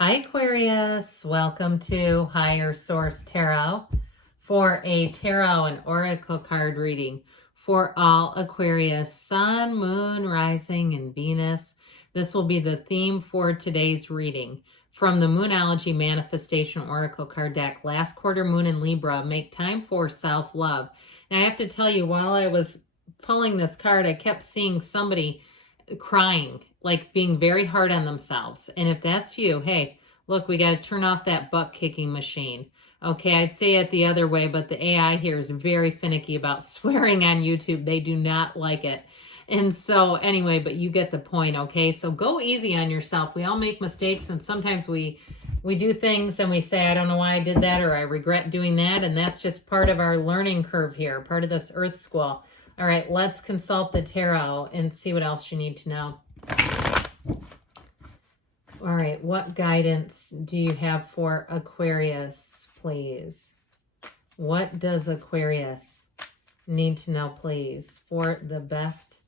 Hi Aquarius, welcome to Higher Source Tarot for a tarot and oracle card reading for all Aquarius, Sun, Moon, Rising, and Venus. This will be the theme for today's reading from the Moonology Manifestation Oracle card deck. Last quarter moon in Libra, make time for self-love. And I have to tell you, while I was pulling this card, I kept seeing somebody crying, like being very hard on themselves. And if that's you, hey, look, we got to turn off that butt kicking machine. Okay, I'd say it the other way, but the AI here is very finicky about swearing on YouTube. They do not like it. And so anyway, but you get the point, okay? So go easy on yourself. We all make mistakes, and sometimes we do things and we say, I don't know why I did that, or I regret doing that. And that's just part of our learning curve here, part of this Earth School. All right, let's consult the tarot and see what else you need to know. All right, what guidance do you have for Aquarius, please? What does Aquarius need to know, please, for the best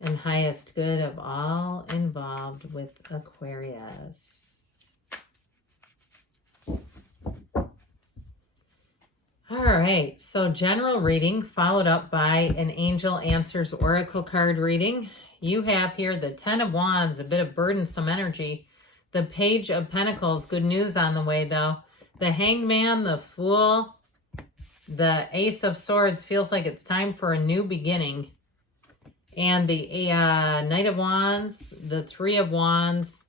and highest good of all involved with Aquarius? All right, so general reading followed up by an Angel Answers Oracle card reading. You have here the Ten of Wands, a bit of burdensome energy. The Page of Pentacles, good news on the way though. The Hangman, the Fool, the Ace of Swords, feels like it's time for a new beginning. And the Knight of Wands, the Three of Wands,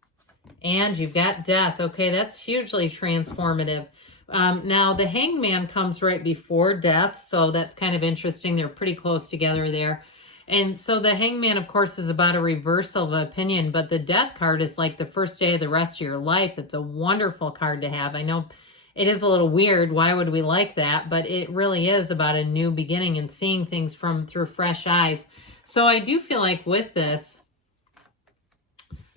and you've got Death. Okay, that's hugely transformative. Now, the Hangman comes right before Death, so that's kind of interesting. They're pretty close together there. And so the Hangman, of course, is about a reversal of opinion, but the Death card is like the first day of the rest of your life. It's a wonderful card to have. I know it is a little weird. Why would we like that? But it really is about a new beginning and seeing things through fresh eyes. So I do feel like with this,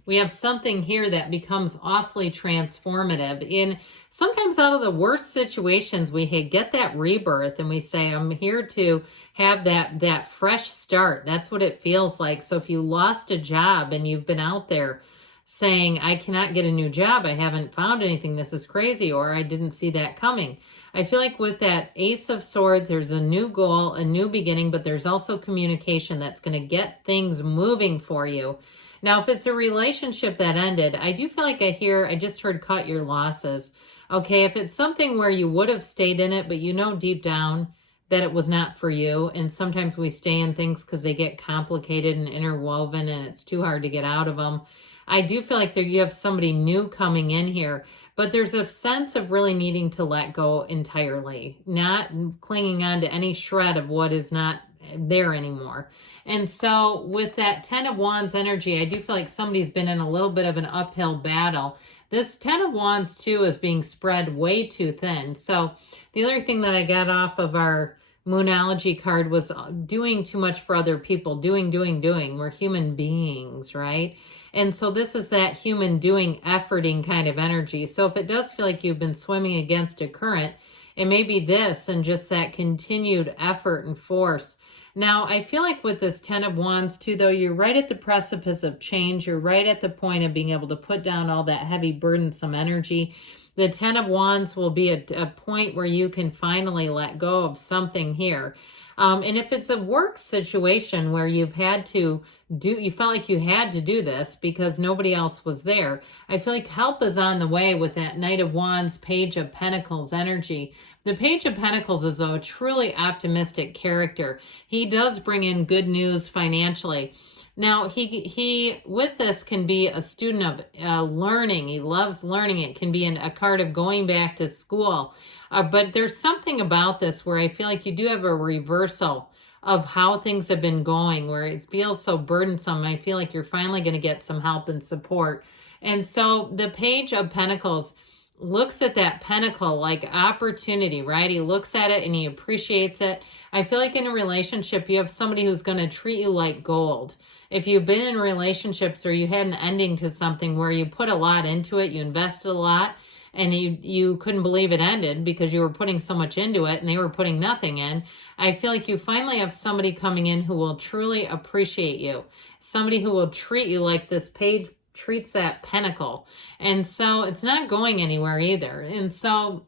we have something here that becomes awfully transformative. In sometimes out of the worst situations, we get that rebirth and we say, I'm here to have that fresh start. That's what it feels like. So if you lost a job and you've been out there saying, I cannot get a new job, I haven't found anything, this is crazy, or I didn't see that coming. I feel like with that Ace of Swords, there's a new goal, a new beginning, but there's also communication that's going to get things moving for you. Now, if it's a relationship that ended, I do feel like I just heard cut your losses. Okay, if it's something where you would have stayed in it, but you know deep down that it was not for you, and sometimes we stay in things because they get complicated and interwoven and it's too hard to get out of them. I do feel like you have somebody new coming in here, but there's a sense of really needing to let go entirely, not clinging on to any shred of what is not there anymore. And so with that Ten of Wands energy, I do feel like somebody's been in a little bit of an uphill battle. This Ten of Wands too is being spread way too thin. So the other thing that I got off of our Moonology card was doing too much for other people. Doing. We're human beings, right? And so this is that human doing, efforting kind of energy. So if it does feel like you've been swimming against a current, it may be this and just that continued effort and force. Now, I feel like with this Ten of Wands too, though, you're right at the precipice of change. You're right at the point of being able to put down all that heavy, burdensome energy. The Ten of Wands will be a point where you can finally let go of something here. And if it's a work situation where you felt like you had to do this because nobody else was there, I feel like help is on the way with that Knight of Wands, Page of Pentacles energy. The Page of Pentacles is a truly optimistic character. He does bring in good news financially. Now, he with this can be a student of learning. He loves learning. It can be a card of going back to school. But there's something about this where I feel like you do have a reversal of how things have been going, where it feels so burdensome. I feel like you're finally going to get some help and support. And so the Page of Pentacles looks at that pentacle like opportunity, right? He looks at it and he appreciates it. I feel like in a relationship, you have somebody who's going to treat you like gold. If you've been in relationships or you had an ending to something where you put a lot into it, you invested a lot, and you couldn't believe it ended because you were putting so much into it and they were putting nothing in, I feel like you finally have somebody coming in who will truly appreciate you. Somebody who will treat you like this Page treats that pentacle. And so it's not going anywhere either. And so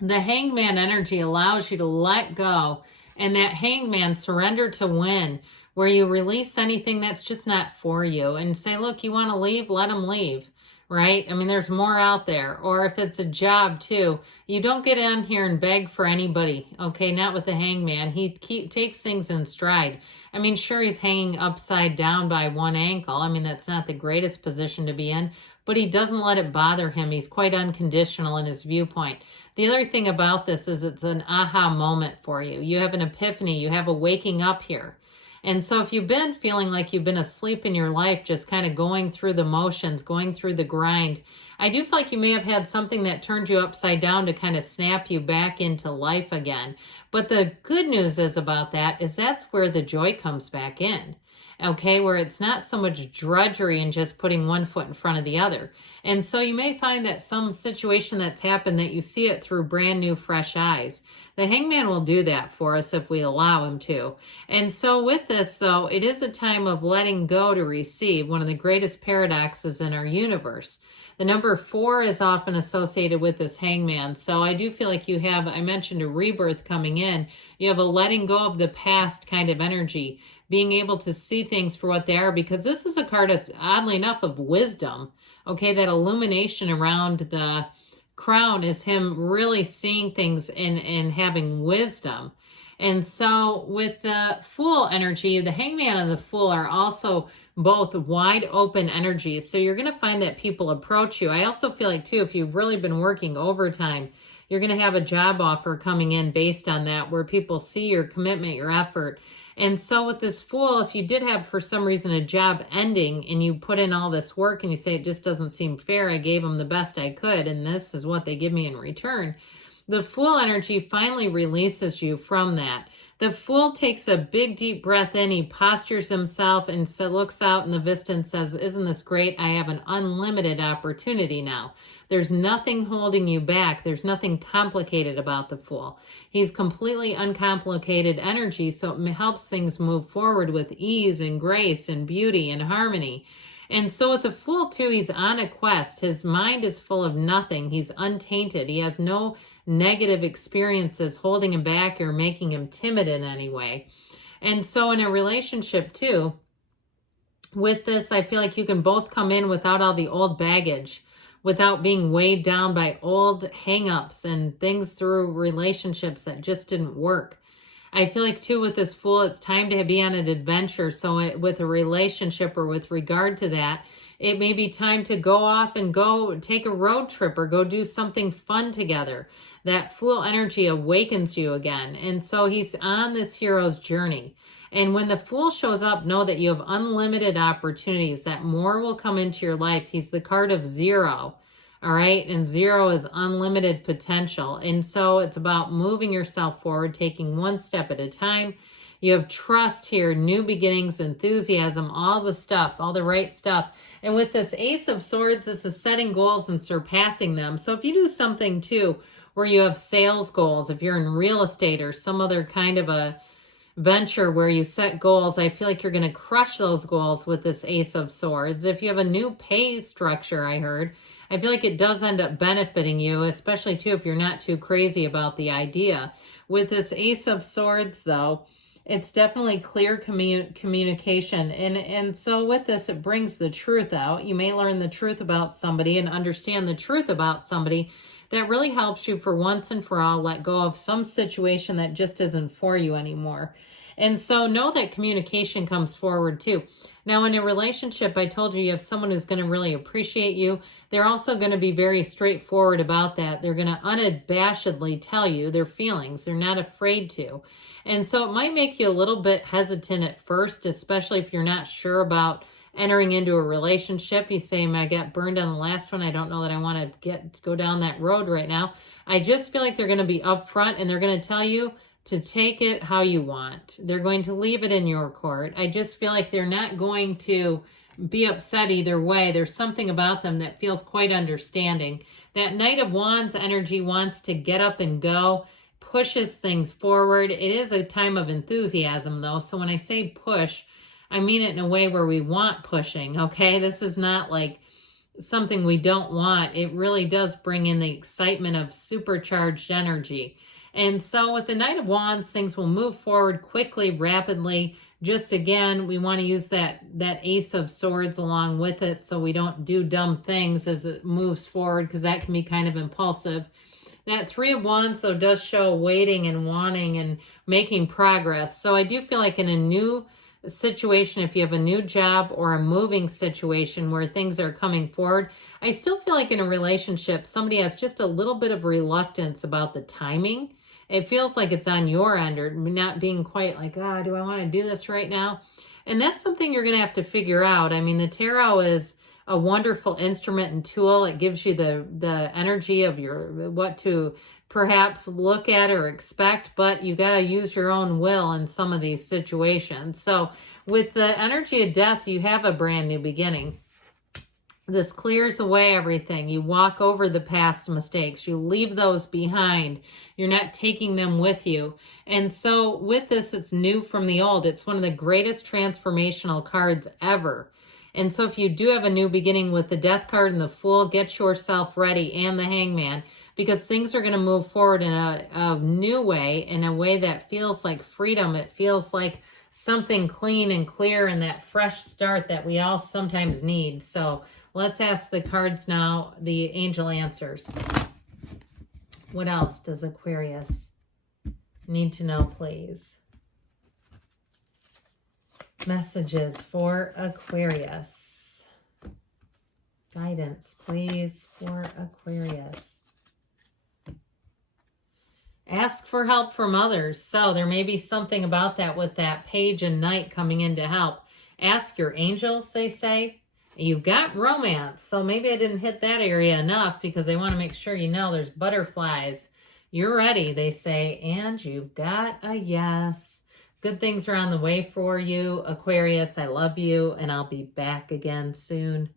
the hangman energy allows you to let go, and that hangman, surrender to win, where you release anything that's just not for you and say, look, you want to leave, let them leave, right? I mean, there's more out there. Or if it's a job too, you don't get in here and beg for anybody, okay? Not with the hangman. He takes things in stride. I mean, sure, he's hanging upside down by one ankle. I mean, that's not the greatest position to be in, but he doesn't let it bother him. He's quite unconditional in his viewpoint. The other thing about this is it's an aha moment for you. You have an epiphany. You have a waking up here. And so if you've been feeling like you've been asleep in your life, just kind of going through the motions, going through the grind, I do feel like you may have had something that turned you upside down to kind of snap you back into life again. But the good news is about that is that's where the joy comes back in. Okay, where it's not so much drudgery and just putting one foot in front of the other. And so you may find that some situation that's happened that you see it through brand new, fresh eyes. The hangman will do that for us if we allow him to. And so with this, though, it is a time of letting go to receive, one of the greatest paradoxes in our universe. The number 4 is often associated with this hangman. So I do feel like you have, I mentioned a rebirth coming in. You have a letting go of the past kind of energy, being able to see things for what they are, because this is a card, oddly enough, of wisdom. Okay, that illumination around the crown is him really seeing things and having wisdom. And so with the Fool energy, the hangman and the Fool are also both wide open energies. So you're going to find that people approach you. I also feel like, too, if you've really been working overtime, you're going to have a job offer coming in based on that, where people see your commitment, your effort. And so with this Fool, if you did have, for some reason, a job ending and you put in all this work and you say, it just doesn't seem fair, I gave them the best I could, and this is what they give me in return, the Fool energy finally releases you from that. The Fool takes a big, deep breath in. He postures himself and looks out in the vista and says, isn't this great? I have an unlimited opportunity now. There's nothing holding you back. There's nothing complicated about the Fool. He's completely uncomplicated energy, so it helps things move forward with ease and grace and beauty and harmony. And so with the Fool, too, he's on a quest. His mind is full of nothing. He's untainted. He has no negative experiences holding him back or making him timid in any way. And so in a relationship, too, with this, I feel like you can both come in without all the old baggage, without being weighed down by old hang-ups and things through relationships that just didn't work. I feel like, too, with this Fool, it's time to be on an adventure. So with a relationship or with regard to that, it may be time to go off and go take a road trip or go do something fun together. That Fool energy awakens you again. And so he's on this hero's journey. And when the Fool shows up, know that you have unlimited opportunities, that more will come into your life. He's the card of 0. All right. And 0 is unlimited potential. And so it's about moving yourself forward, taking one step at a time. You have trust here, new beginnings, enthusiasm, all the stuff, all the right stuff. And with this Ace of Swords, this is setting goals and surpassing them. So if you do something too, where you have sales goals, if you're in real estate or some other kind of a venture where you set goals, I feel like you're going to crush those goals with this Ace of Swords. If you have a new pay structure, I heard, I feel like it does end up benefiting you, especially too if you're not too crazy about the idea. With this Ace of Swords, though, it's definitely clear communication. And so with this, it brings the truth out. You may learn the truth about somebody and understand the truth about somebody that really helps you for once and for all let go of some situation that just isn't for you anymore. And so know that communication comes forward too. Now in a relationship, I told you have someone who's going to really appreciate you. They're also going to be very straightforward about that. They're going to unabashedly tell you their feelings. They're not afraid to. And so it might make you a little bit hesitant at first, especially if you're not sure about entering into a relationship. You say, I got burned on the last one. I don't know that I want to go down that road right now. I just feel like they're going to be upfront and they're going to tell you to take it how you want. They're going to leave it in your court. I just feel like they're not going to be upset either way. There's something about them that feels quite understanding. That Knight of Wands energy wants to get up and go, pushes things forward. It is a time of enthusiasm though. So when I say push, I mean it in a way where we want pushing, okay? This is not like something we don't want. It really does bring in the excitement of supercharged energy. And so with the Knight of Wands, things will move forward quickly, rapidly. Just again, we want to use that Ace of Swords along with it so we don't do dumb things as it moves forward, because that can be kind of impulsive. That Three of Wands, though, does show waiting and wanting and making progress. So I do feel like in a new situation, if you have a new job or a moving situation where things are coming forward, I still feel like in a relationship, somebody has just a little bit of reluctance about the timing. It feels like it's on your end, or not being quite like, ah, do I want to do this right now? And that's something you're going to have to figure out. I mean, the tarot is a wonderful instrument and tool. It gives you the energy of what to perhaps look at or expect, but you got to use your own will in some of these situations. So with the energy of death, you have a brand new beginning. This clears away everything. You walk over the past mistakes. You leave those behind. You're not taking them with you. And so with this, it's new from the old. It's one of the greatest transformational cards ever. And so if you do have a new beginning with the Death card and the Fool, get yourself ready, and the Hangman, because things are going to move forward in a new way, in a way that feels like freedom. It feels like something clean and clear, and that fresh start that we all sometimes need. So let's ask the cards now, the angel answers. What else does Aquarius need to know, please? Messages for Aquarius. Guidance, please, for Aquarius. Ask for help from others. So there may be something about that with that Page and Knight coming in to help. Ask your angels, they say. You've got romance. So maybe I didn't hit that area enough, because they want to make sure you know there's butterflies. You're ready, they say, and you've got a yes. Good things are on the way for you, Aquarius. I love you, and I'll be back again soon.